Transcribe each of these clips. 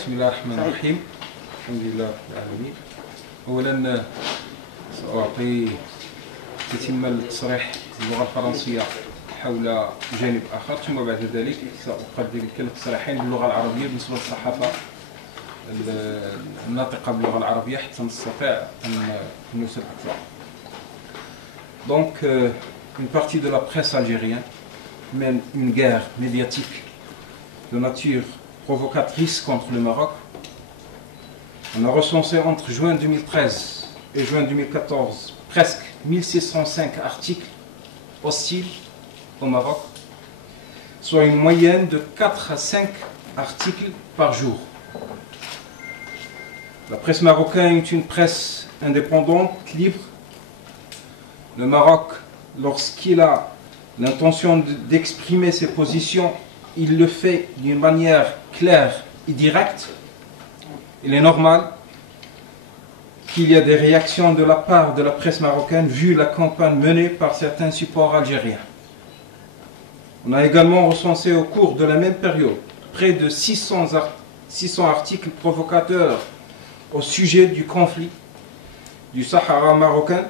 بسم الله الرحمن الرحيم. الحمد لله رب العالمين. أولا سأعطي تتم التصريح باللغة الفرنسية حول جانب آخر، ثم بعد ذلك سأقدم لك التصريحين باللغة العربية بالنسبة للصحافة الناطقة باللغة العربية حتى نستطيع أن نوصل أكثر. Donc, une partie de la presse algérienne mène une guerre médiatique de nature provocatrice contre le Maroc. On a recensé entre juin 2013 et juin 2014 presque 1605 articles hostiles au Maroc, soit une moyenne de 4 à 5 articles par jour. La presse marocaine est une presse indépendante, libre. Le Maroc, lorsqu'il a l'intention d'exprimer ses positions, il le fait d'une manière claire et directe. Il est normal qu'il y ait des réactions de la part de la presse marocaine vu la campagne menée par certains supports algériens. On a également recensé au cours de la même période près de 600 articles provocateurs au sujet du conflit du Sahara marocain.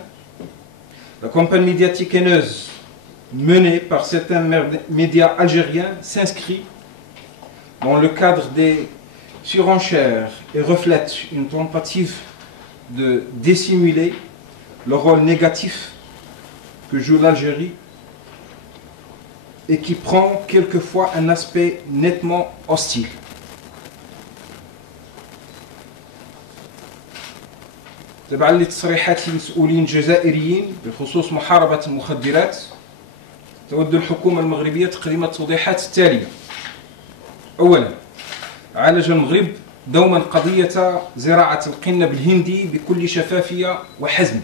La campagne médiatique haineuse menée par certains médias algériens s'inscrit dans le cadre des surenchères et reflète une tentative de dissimuler le rôle négatif que joue l'Algérie et qui prend quelquefois un aspect nettement hostile. تبعا لتصريحات المسؤولين الجزائريين بخصوص محاربة المخدرات، تود الحكومة المغربية تقديم التوضيحات التالية. أولا، عالج المغرب دوما قضية زراعة القنب الهندي بكل شفافية وحزم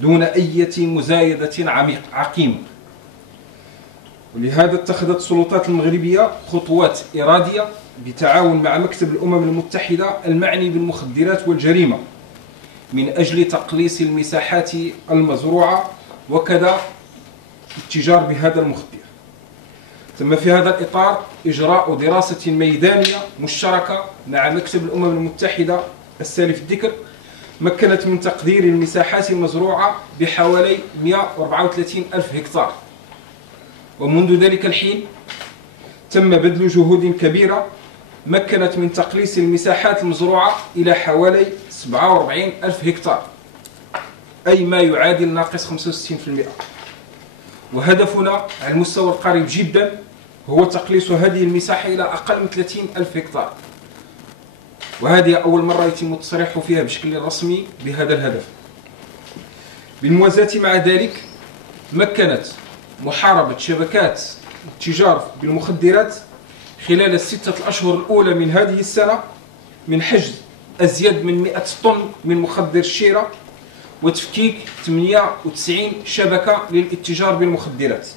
دون أي مزايدة عقيمة، ولهذا اتخذت السلطات المغربية خطوات إرادية بتعاون مع مكتب الأمم المتحدة المعني بالمخدرات والجريمة من أجل تقليص المساحات المزروعة وكذا التجار بهذا المخدر. تم في هذا الإطار إجراء دراسة ميدانية مشتركة مع مكتب الأمم المتحدة السالف الذكر مكنت من تقدير المساحات المزروعة بحوالي 134 ألف هكتار، ومنذ ذلك الحين تم بذل جهود كبيرة مكنت من تقليص المساحات المزروعة إلى حوالي 47 ألف هكتار، أي ما يعادل ناقص 65%. وهدفنا على المستوى القريب جدا هو تقليص هذه المساحة إلى أقل من 30 ألف هكتار، وهذه أول مرة يتم التصريح فيها بشكل رسمي بهذا الهدف. بالموازاة مع ذلك مكنت محاربة شبكات التجار بالمخدرات خلال الستة الأشهر الأولى من هذه السنة من حجز أزيد من 100 طن من مخدر الشيرة وتفكيك 98 شبكة للاتجار بالمخدرات.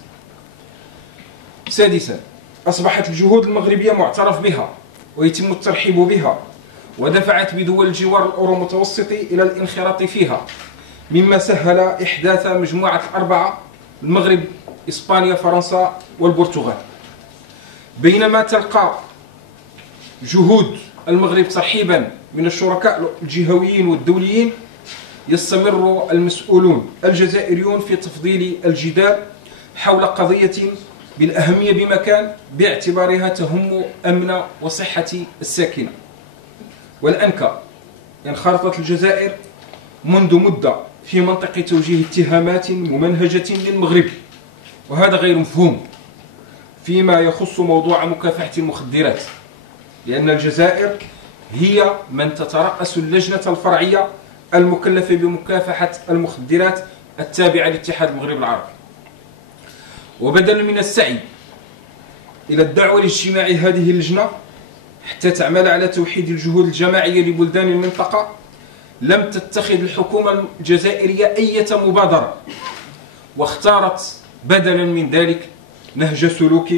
سادسا، أصبحت الجهود المغربية معترف بها ويتم الترحيب بها، ودفعت بدول الجوار الأورو متوسطي إلى الانخراط فيها، مما سهل إحداث مجموعة الأربعة: المغرب، إسبانيا، فرنسا والبرتغال. بينما تلقى جهود المغرب ترحيبا من الشركاء الجهويين والدوليين، يستمر المسؤولون الجزائريون في تفضيل الجدال حول قضية بالأهمية بمكان باعتبارها تهم أمن وصحة الساكنة. والأنكى انخرطت الجزائر منذ مدة في منطقة توجيه اتهامات ممنهجة للمغرب، وهذا غير مفهوم فيما يخص موضوع مكافحة المخدرات، لأن الجزائر هي من تترأس اللجنة الفرعية المكلفة بمكافحة المخدرات التابعة لاتحاد المغرب العربي. وبدلا من السعي إلى الدعوة لاجتماع هذه اللجنة حتى تعمل على توحيد الجهود الجماعية لبلدان المنطقة، لم تتخذ الحكومة الجزائرية أي مبادرة، واختارت بدلا من ذلك نهج سلوك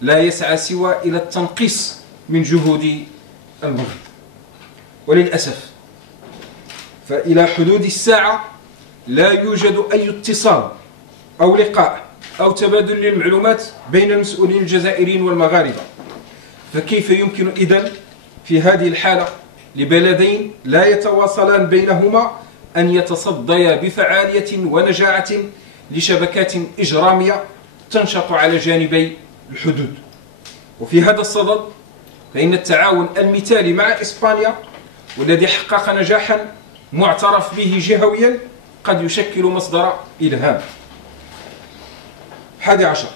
لا يسعى سوى إلى التنقيص من جهود المغرب. وللأسف فإلى حدود الساعة لا يوجد أي اتصال أو لقاء أو تبادل للمعلومات بين المسؤولين الجزائريين والمغاربة، فكيف يمكن إذن في هذه الحالة لبلدين لا يتواصلان بينهما أن يتصديا بفعالية ونجاعة لشبكات إجرامية تنشط على جانبي الحدود. وفي هذا الصدد فإن التعاون المثالي مع إسبانيا والذي حقق نجاحا معترف به جهويا قد يشكل مصدر إلهام. 11.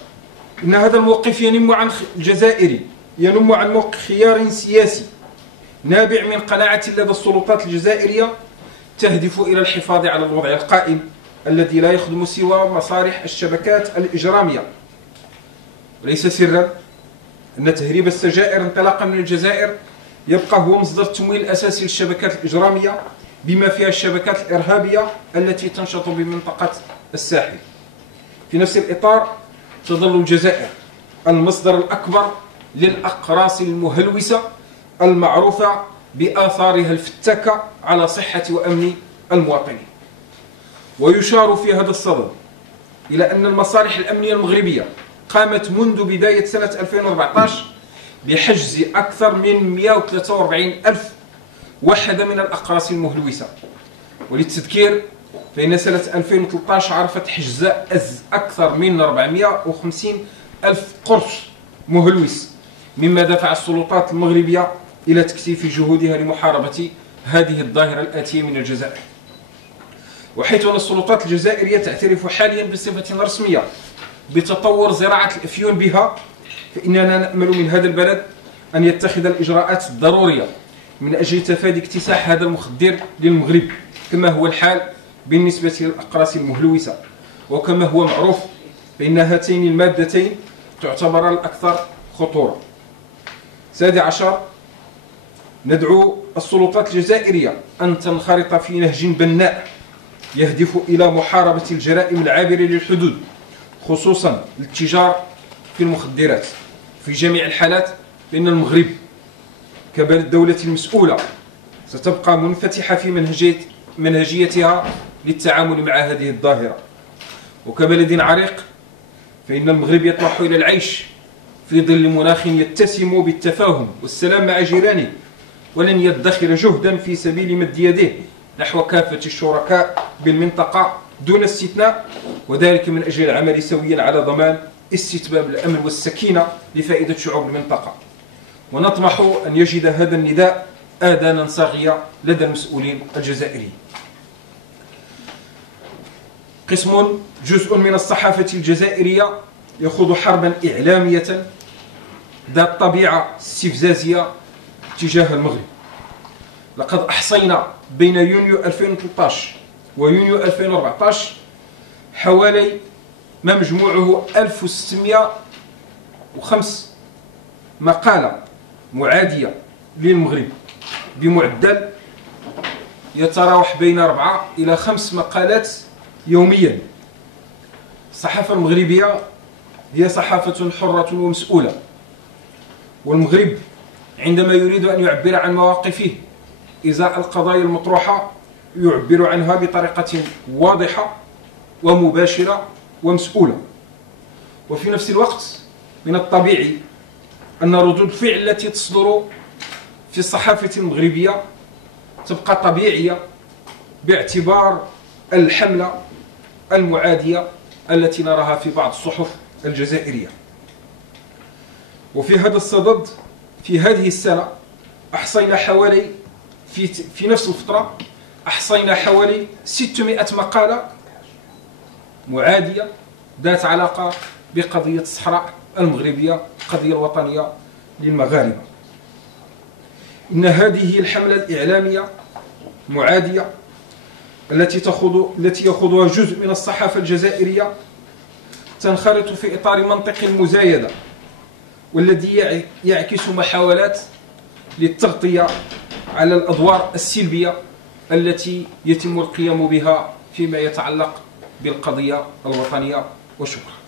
إن هذا الموقف ينم عن الجزائري ينم عن موقف خيار سياسي نابع من قناعة لدى السلطات الجزائرية تهدف إلى الحفاظ على الوضع القائم الذي لا يخدم سوى مصالح الشبكات الإجرامية. وليس سرا أن تهريب السجائر انطلاقا من الجزائر يبقى هو مصدر التمويل الأساسي للشبكات الإجرامية بما فيها الشبكات الإرهابية التي تنشط بمنطقة الساحل. في نفس الإطار تظل الجزائر المصدر الأكبر للأقراص المهلوسة المعروفة بآثارها الفتاكة على صحة وأمن المواطنين. ويشار في هذا الصدد إلى أن المصالح الأمنية المغربية قامت منذ بداية سنة 2014 بحجز أكثر من 143 ألف وحدة من الأقراص المهلوسة. وللتذكير فإن سنة 2013 عرفت حجز أكثر من 450 ألف قرص مهلوس، مما دفع السلطات المغربية إلى تكثيف جهودها لمحاربة هذه الظاهرة الآتية من الجزائر. وحيث أن السلطات الجزائرية تعترف حاليا بصفة رسمية بتطور زراعة الأفيون بها، فإننا نأمل من هذا البلد أن يتخذ الإجراءات الضرورية من أجل تفادي اكتساح هذا المخدر للمغرب، كما هو الحال بالنسبة للأقراص المهلوسة. وكما هو معروف فإن هاتين المادتين تعتبران الأكثر خطورة. 11. ندعو السلطات الجزائرية أن تنخرط في نهج بناء يهدف إلى محاربة الجرائم العابرة للحدود، خصوصا الاتجار في المخدرات. في جميع الحالات فإن المغرب كبلد دولة المسؤولة ستبقى منفتحة في منهجيتها للتعامل مع هذه الظاهرة. وكبلد عريق فإن المغرب يطمح إلى العيش في ظل مناخ يتسم بالتفاهم والسلام مع جيرانه، ولن يدخر جهدا في سبيل مد يده نحو كافة الشركاء بالمنطقة دون استثناء، وذلك من أجل العمل سويا على ضمان استتباب الأمن والسكينة لفائدة شعوب المنطقة. ونطمح أن يجد هذا النداء آذانا صاغية لدى المسؤولين الجزائريين. قسم جزء من الصحافة الجزائرية يخوض حربا إعلامية ذات طبيعة استفزازية تجاه المغرب. لقد أحصينا بين يونيو 2013 ويونيو 2014 حوالي ما مجموعه 1605 مقالة معادية للمغرب بمعدل يتراوح بين 4 إلى 5 مقالات يوميا. الصحافة المغربية هي صحافة حرة ومسؤولة، والمغرب عندما يريد أن يعبر عن مواقفه إزاء القضايا المطروحة يعبر عنها بطريقة واضحة ومباشرة ومسؤولة. وفي نفس الوقت من الطبيعي أن ردود الفعل التي تصدر في الصحافة المغربية تبقى طبيعية باعتبار الحملة المعادية التي نراها في بعض الصحف الجزائرية. وفي هذا الصدد في هذه السنة أحصينا حوالي في نفس الفترة أحصينا حوالي 600 مقالة معادية ذات علاقة بقضية الصحراء المغربية، القضية الوطنية للمغاربة. إن هذه الحملة الإعلامية معادية التي يخوضها جزء من الصحافة الجزائرية تنخرط في إطار منطق المزايدة، والذي يعكس محاولات للتغطية على الأدوار السلبية التي يتم القيام بها فيما يتعلق بالقضية الوطنية. وشكرا.